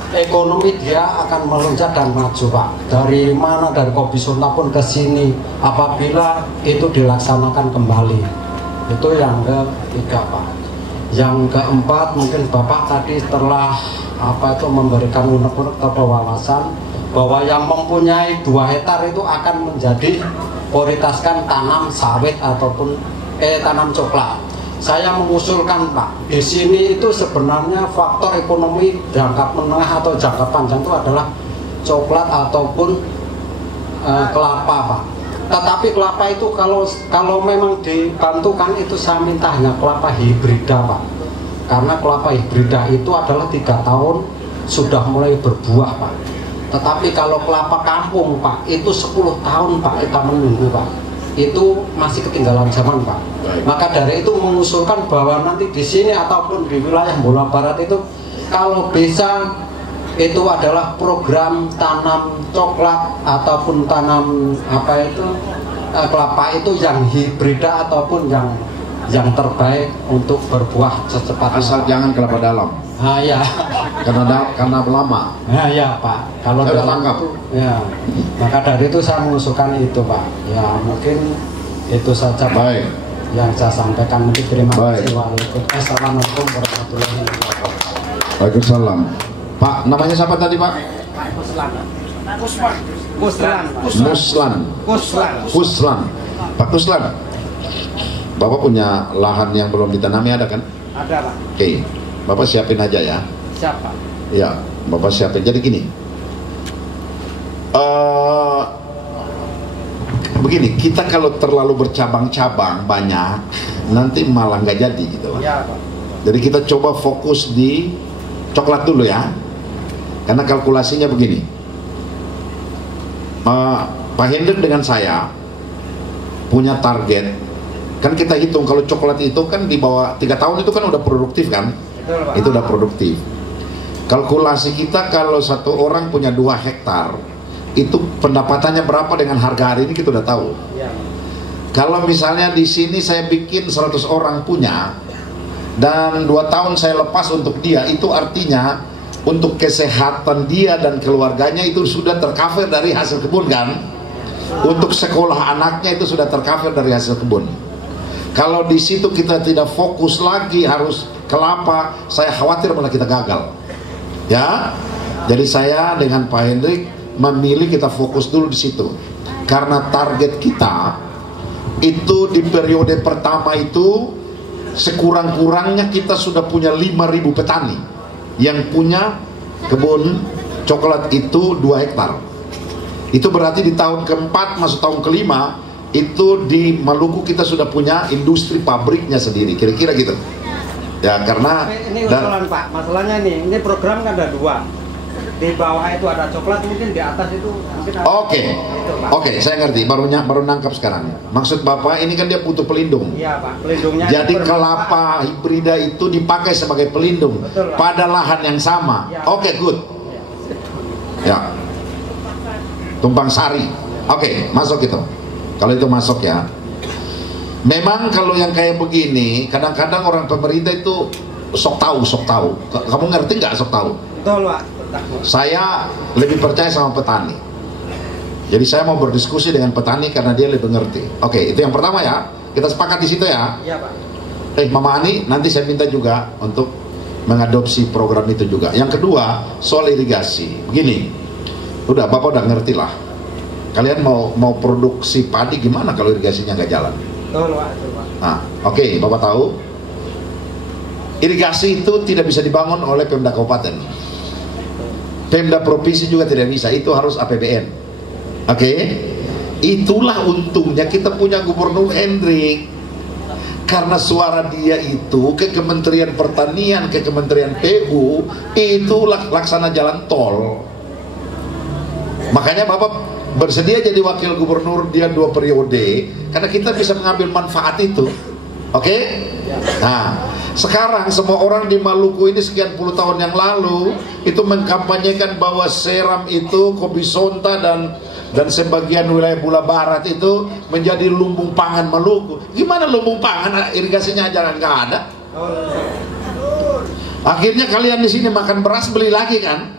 ekonomi dia akan melonjak dan maju Pak. Dari mana, dari Kopi Sunta pun ke sini apabila itu dilaksanakan kembali. Itu yang ketiga Pak. Yang keempat mungkin Bapak tadi setelah memberikan unek-unek atau wawasan bahwa yang mempunyai 2 hektar itu akan menjadi prioritaskan tanam sawit ataupun tanam coklat. Saya mengusulkan Pak, di sini itu sebenarnya faktor ekonomi jangka menengah atau jangka panjang itu adalah coklat ataupun kelapa Pak. Tetapi kelapa itu kalau memang dibantukan itu saya minta hanya kelapa hibrida Pak. Karena kelapa hibrida itu adalah 3 tahun sudah mulai berbuah Pak. Tetapi kalau kelapa kampung Pak itu 10 tahun Pak kita menunggu Pak. Itu masih ketinggalan zaman Pak. Maka dari itu mengusulkan bahwa nanti di sini ataupun di wilayah Bula Barat itu kalau bisa itu adalah program tanam coklat ataupun tanam kelapa itu yang hibrida ataupun yang terbaik untuk berbuah secepatnya. Asal jangan kelapa dalam. Ah ya. Karena lama. Nah ya Pak. Kalau dalam itu, ya. Maka dari itu saya mengusulkan itu Pak. Ya mungkin itu saja Pak. Baik. Yang saya sampaikan. Mungkin terima kasih. Assalamualaikum warahmatullahi wabarakatuh. Waalaikumsalam. Pak, namanya siapa tadi Pak? Kuslan. Pak Kuslan. Bapak punya lahan yang belum ditanami ada kan? Ada Pak. Oke, Bapak siapin aja ya. Siapa? Ya, Bapak siapin. Jadi gini, begini, kita kalau terlalu bercabang-cabang banyak, nanti malah nggak jadi gitu loh. Ya, Pak. Jadi kita coba fokus di coklat dulu ya, karena kalkulasinya begini. Pak Hendrik dengan saya punya target, kan kita hitung kalau coklat itu kan di bawah 3 tahun itu kan udah produktif kan? Betul, Pak. Itu udah produktif. Kalkulasi kita kalau satu orang punya 2 hektar, itu pendapatannya berapa dengan harga hari ini kita udah tahu. Ya. Kalau misalnya di sini saya bikin 100 orang punya dan 2 tahun saya lepas untuk dia, itu artinya untuk kesehatan dia dan keluarganya itu sudah tercover dari hasil kebun kan? Untuk sekolah anaknya itu sudah tercover dari hasil kebun. Kalau di situ kita tidak fokus lagi harus kelapa, saya khawatir malah kita gagal. Ya, jadi saya dengan Pak Hendrik memilih kita fokus dulu di situ, karena target kita itu di periode pertama itu sekurang-kurangnya kita sudah punya 5.000 petani yang punya kebun coklat itu 2 hektar. Itu berarti di tahun keempat masuk tahun kelima itu di Maluku kita sudah punya industri pabriknya sendiri, kira-kira gitu ya. Karena ini usulan Pak, masalahnya nih, ini program kan ada 2. Di bawah itu ada coklat, mungkin di atas itu mungkin ada. Oke, saya ngerti, baru nangkap sekarang. Maksud Bapak ini kan dia butuh pelindung. Iya Pak, pelindungnya. Jadi kelapa hibrida itu dipakai sebagai pelindung. Betul, Pak. Pada lahan yang sama. Ya. Oke, good. Ya. Tumpang sari. Oke, masuk itu. Kalau itu masuk ya. Memang kalau yang kayak begini, kadang-kadang orang pemerintah itu sok tahu. Kamu ngerti nggak sok tahu? Betul Pak. Saya lebih percaya sama petani. Jadi saya mau berdiskusi dengan petani karena dia lebih ngerti. Oke, itu yang pertama ya. Kita sepakat di situ ya. Iya Pak. Mama Ani, nanti saya minta juga untuk mengadopsi program itu juga. Yang kedua, soal irigasi. Begini, udah Bapak udah ngerti lah. Kalian mau produksi padi gimana kalau irigasinya nggak jalan? Betul Pak. Nah, oke, Bapak tahu. Irigasi itu tidak bisa dibangun oleh Pemda Kabupaten. Pemda Provinsi juga tidak bisa, itu harus APBN. Oke? Itulah untungnya kita punya Gubernur Hendrik. Karena suara dia itu ke Kementerian Pertanian, ke Kementerian PU, itu laksana jalan tol. Makanya Bapak bersedia jadi wakil gubernur dia 2 periode, karena kita bisa mengambil manfaat itu. Oke? Nah, sekarang semua orang di Maluku ini sekian puluh tahun yang lalu itu mengkampanyekan bahwa Seram itu, Kobisonta dan sebagian wilayah Bula Barat itu menjadi lumbung pangan Maluku. Gimana lumbung pangan? Irigasinya aja nggak ada. Akhirnya kalian di sini makan beras beli lagi kan?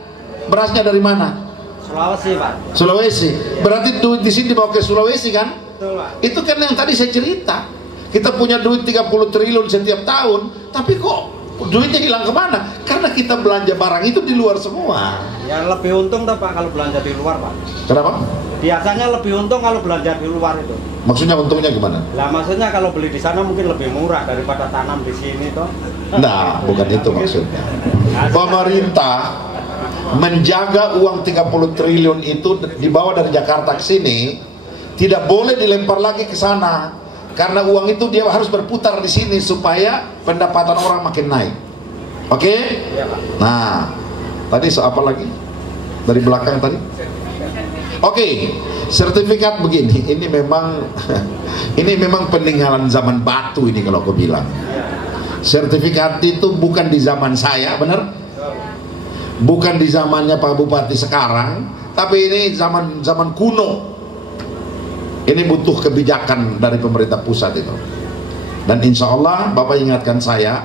Berasnya dari mana? Sulawesi Pak. Sulawesi. Berarti duit di sini dibawa ke Sulawesi kan? Betul Pak. Itu kan yang tadi saya cerita. Kita punya duit 30 triliun setiap tahun, tapi kok duitnya hilang kemana? Karena kita belanja barang itu di luar semua. Ya lebih untung dah Pak kalau belanja di luar Pak. Kenapa? Biasanya lebih untung kalau belanja di luar itu. Maksudnya untungnya gimana? Lah maksudnya kalau beli di sana mungkin lebih murah daripada tanam di sini toh. Nah, bukan itu maksudnya. Pemerintah menjaga uang 30 triliun itu dibawa dari Jakarta ke sini, tidak boleh dilempar lagi ke sana. Karena uang itu dia harus berputar di sini supaya pendapatan orang makin naik. Oke? Nah, tadi apa lagi? Dari belakang tadi? Oke, sertifikat begini. Ini memang peninggalan zaman batu ini kalau aku bilang. Sertifikat itu bukan di zaman saya, benar? Bukan di zamannya Pak Bupati sekarang, tapi ini zaman kuno. Ini butuh kebijakan dari pemerintah pusat itu. Dan insya Allah Bapak ingatkan saya,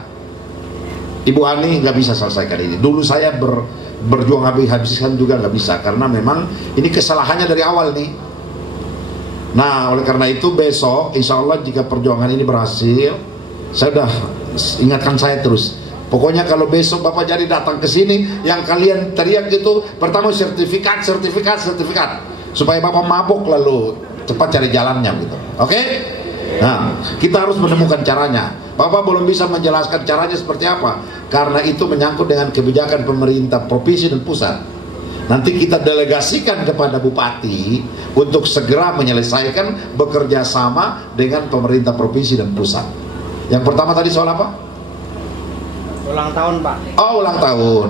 Ibu Ani nggak bisa selesaikan ini. Dulu saya berjuang habis-habisan juga nggak bisa, karena memang ini kesalahannya dari awal nih. Nah, oleh karena itu besok insya Allah jika perjuangan ini berhasil, saya udah ingatkan saya terus. Pokoknya kalau besok Bapak jadi datang ke sini, yang kalian teriak gitu, pertama sertifikat, supaya Bapak mabuk lalu cepat cari jalannya gitu. Oke? Nah, kita harus menemukan caranya. Bapak belum bisa menjelaskan caranya seperti apa, karena itu menyangkut dengan kebijakan pemerintah provinsi dan pusat. Nanti kita delegasikan kepada bupati untuk segera menyelesaikan bekerja sama dengan pemerintah provinsi dan pusat. Yang pertama tadi soal apa? Ulang tahun, Pak. Oh, ulang tahun.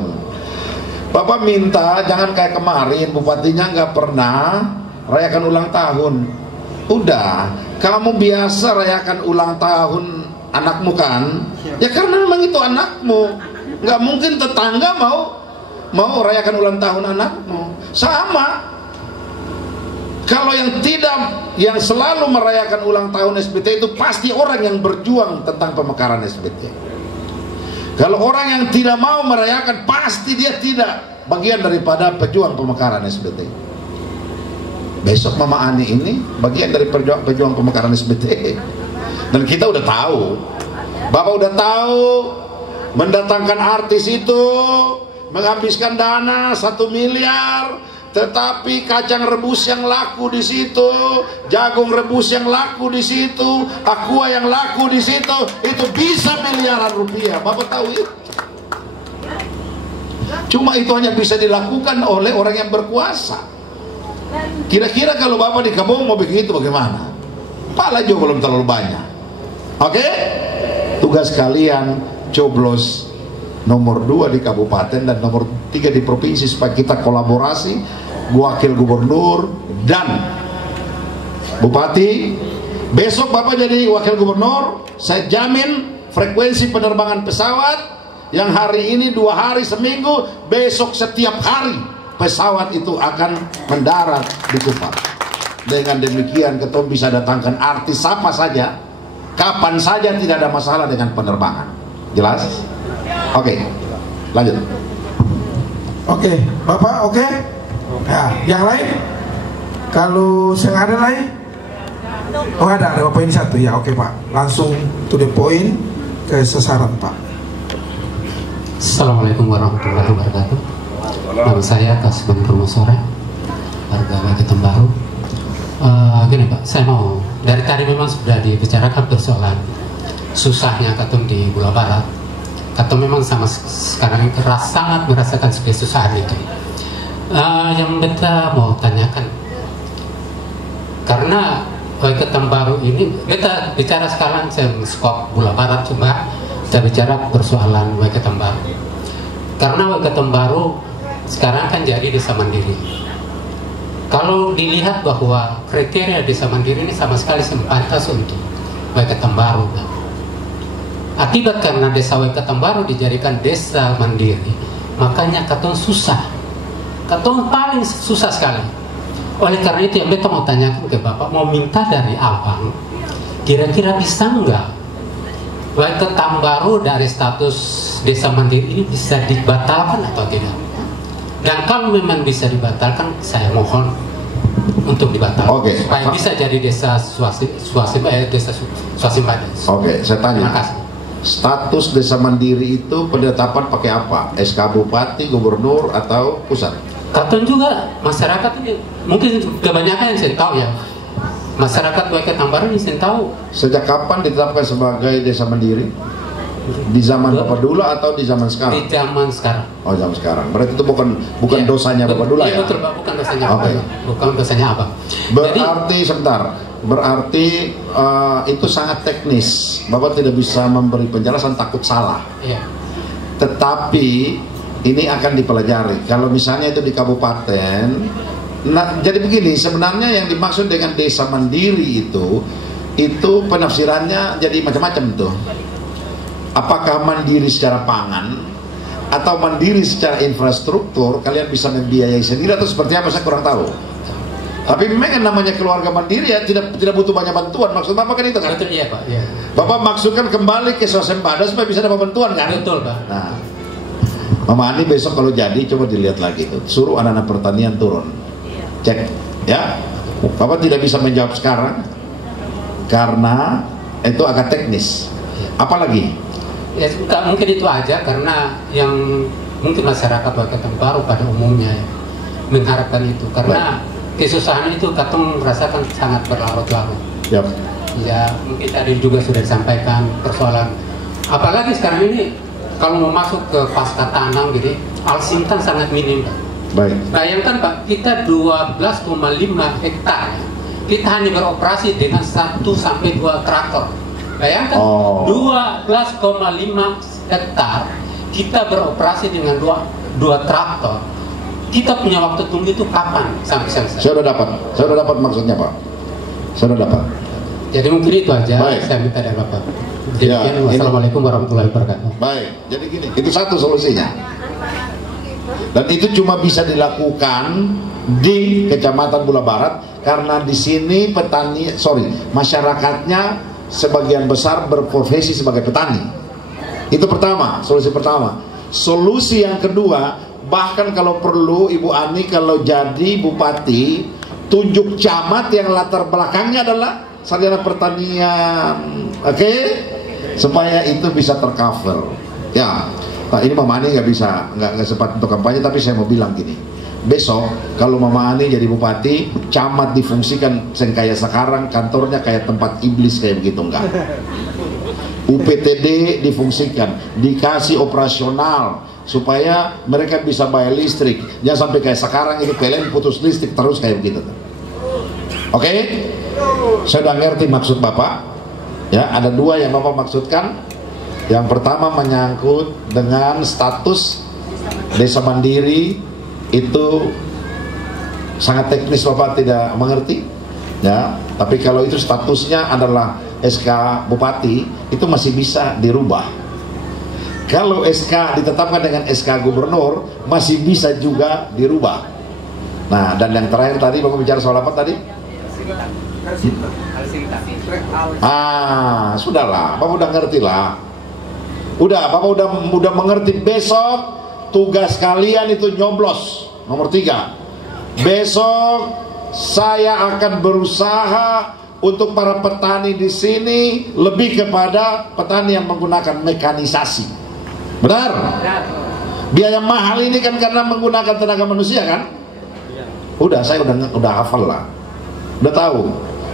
Bapak minta jangan kayak kemarin, bupatinya nggak pernah rayakan ulang tahun. Udah, kamu biasa rayakan ulang tahun anakmu kan? Ya karena memang itu anakmu. Nggak mungkin tetangga mau rayakan ulang tahun anakmu. Sama. Kalau yang selalu merayakan ulang tahun SBT itu pasti orang yang berjuang tentang pemekaran SBT. Kalau orang yang tidak mau merayakan, pasti dia tidak bagian daripada pejuang pemekaran SBT. Besok Mama Ani ini bagian dari pejuang pemekaran SBT. Dan kita udah tahu, Bapak udah tahu, mendatangkan artis itu menghabiskan dana 1 miliar, tetapi kacang rebus yang laku di situ, jagung rebus yang laku di situ, aqua yang laku di situ, itu bisa miliaran rupiah. Bapak tahu itu? Cuma itu hanya bisa dilakukan oleh orang yang berkuasa. Kira-kira kalau Bapak di Kampung mau begitu bagaimana? Pala juga belum terlalu banyak. Oke? Tugas kalian coblos nomor 2 di kabupaten dan nomor 3 di provinsi supaya kita kolaborasi, wakil gubernur dan bupati. Besok Bapak jadi wakil gubernur, saya jamin frekuensi penerbangan pesawat yang hari ini 2 hari seminggu, besok setiap hari pesawat itu akan mendarat di Kupang. Dengan demikian ketum bisa datangkan artis siapa saja, kapan saja, tidak ada masalah dengan penerbangan. Jelas? Oke, lanjut. Oke, Bapak oke? Ya, yang lain? Kalau ada lain? Oh ada Bapak ini satu ya, oke Pak. Langsung to the point, ke sasaran Pak. Assalamualaikum warahmatullahi wabarakatuh. Nama saya Kasbun Purwosore, warga Waiketam Baru. Gini Pak, saya mau, dari tadi memang sudah dibicarakan persoalan susahnya Ketum di Gula Barat. Ketum memang sama sekarang sangat merasakan kesusahan itu. Yang kita mau tanyakan, karena Waiketam Baru ini, kita bicara sekarang skop Gula Barat, cuma kita bicara persoalan Waiketam Baru. Karena Waiketam Baru sekarang kan jadi desa mandiri. Kalau dilihat bahwa kriteria desa mandiri ini sama sekali sepantas untuk Waiketam Baru. Akibat karena desa Waiketam Baru dijadikan desa mandiri, makanya Ketum susah. Ketum paling susah sekali. Oleh karena itu yang beta mau tanyakan ke Bapak, mau minta dari Abang, kira-kira bisa nggak Waiketam Baru dari status desa mandiri ini bisa dibatalkan atau tidak? Dan kalau memang bisa dibatalkan, saya mohon untuk dibatalkan, supaya bisa jadi desa swasembada. Oke, saya tanya. Terima kasih. Status desa mandiri itu penetapan pakai apa? SK Bupati, Gubernur, atau pusat? Ketum juga masyarakat ini mungkin kebanyakan yang saya tahu ya. Masyarakat Waiketam Baru ini saya tahu. Sejak kapan ditetapkan sebagai desa mandiri? Di zaman Bapak Dula atau di zaman sekarang? Di zaman sekarang. Oh, zaman sekarang. Berarti itu bukan ya, dosanya Bapak Dula ya? Betul Pak, bukan dosanya apa. Okay. Bukan dosanya apa. Berarti sebentar. Berarti itu sangat teknis. Bapak tidak bisa memberi penjelasan, takut salah. Iya. Tetapi ini akan dipelajari. Kalau misalnya itu di kabupaten, nah, jadi begini, sebenarnya yang dimaksud dengan desa mandiri itu penafsirannya jadi macam-macam tuh. Apakah mandiri secara pangan atau mandiri secara infrastruktur, kalian bisa membiayai sendiri atau seperti apa, saya kurang tahu. Tapi memang namanya keluarga mandiri ya tidak butuh banyak bantuan. Maksud Bapak kan itu kan? Betul, iya Pak. Iya. Bapak maksudkan kembali ke swasembada supaya bisa dapat bantuan kan? Betul Pak. Nah, Mama Ani besok kalau jadi coba dilihat lagi tuh, suruh anak-anak pertanian turun, cek ya. Bapak tidak bisa menjawab sekarang karena itu agak teknis. Apalagi? Ya mungkin itu aja, karena yang mungkin masyarakat Waiketam Baru pada umumnya ya, mengharapkan itu, karena kesusahan itu Ketum merasakan sangat berlarut-larut. Yep. Ya mungkin tadi juga sudah disampaikan persoalan. Apalagi sekarang ini kalau mau masuk ke pasca tanam gini, alsintan sangat minim, Pak. Baik. Bayangkan Pak, kita 12,5 hektar, kita hanya beroperasi dengan 1 sampai 2 traktor. Bayangkan 12,5 hektar, kita beroperasi dengan 2 traktor. Kita punya waktu tunggu itu kapan sampai selesai? Saya udah dapat maksudnya Pak. Saya udah dapat. Jadi mungkin itu aja. Baik. Saya minta dari Bapak. Ya, Wassalamualaikum warahmatullahi wabarakatuh. Baik, jadi gini, itu satu solusinya. Dan itu cuma bisa dilakukan di Kecamatan Bula Barat karena di sini masyarakatnya sebagian besar berprofesi sebagai petani. Itu pertama, solusi pertama. Solusi yang kedua, bahkan kalau perlu Ibu Ani kalau jadi bupati, tunjuk camat yang latar belakangnya adalah sarjana pertanian, oke? Supaya itu bisa tercover. Ya, Pak, ini Mama Ani nggak sempat untuk kampanye, tapi saya mau bilang gini. Besok kalau Mama Ani jadi bupati, camat difungsikan kayak sekarang kantornya kayak tempat iblis kayak begitu, enggak? UPTD difungsikan, dikasih operasional supaya mereka bisa bayar listrik. Jangan sampai kayak sekarang itu PLN putus listrik terus kayak begitu. Oke? Saya udah ngerti maksud Bapak. Ya, ada 2 yang Bapak maksudkan. Yang pertama menyangkut dengan status desa mandiri, itu sangat teknis, Bapak tidak mengerti. Ya, tapi kalau itu statusnya adalah SK Bupati, itu masih bisa dirubah. Kalau SK ditetapkan dengan SK Gubernur, masih bisa juga dirubah. Nah, dan yang terakhir tadi Bapak bicara soal apa tadi? Sudahlah, Bapak udah ngerti lah. Bapak udah mengerti. Besok tugas kalian itu nyoblos nomor 3. Besok saya akan berusaha untuk para petani di sini lebih kepada petani yang menggunakan mekanisasi. Benar? Biaya mahal ini kan karena menggunakan tenaga manusia kan? Saya udah hafal lah. Udah tahu.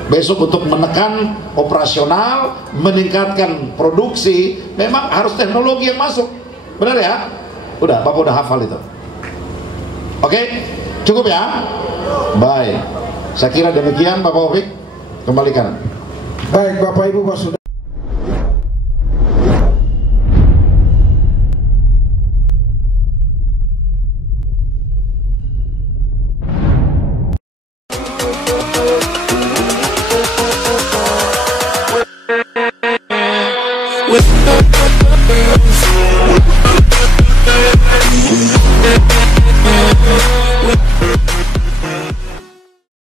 Besok untuk menekan operasional, meningkatkan produksi, memang harus teknologi yang masuk. Benar ya? Bapak udah hafal itu. Oke? Cukup ya? Baik. Saya kira demikian Bapak Opik. Kembalikan. Baik Bapak Ibu, Pak sudah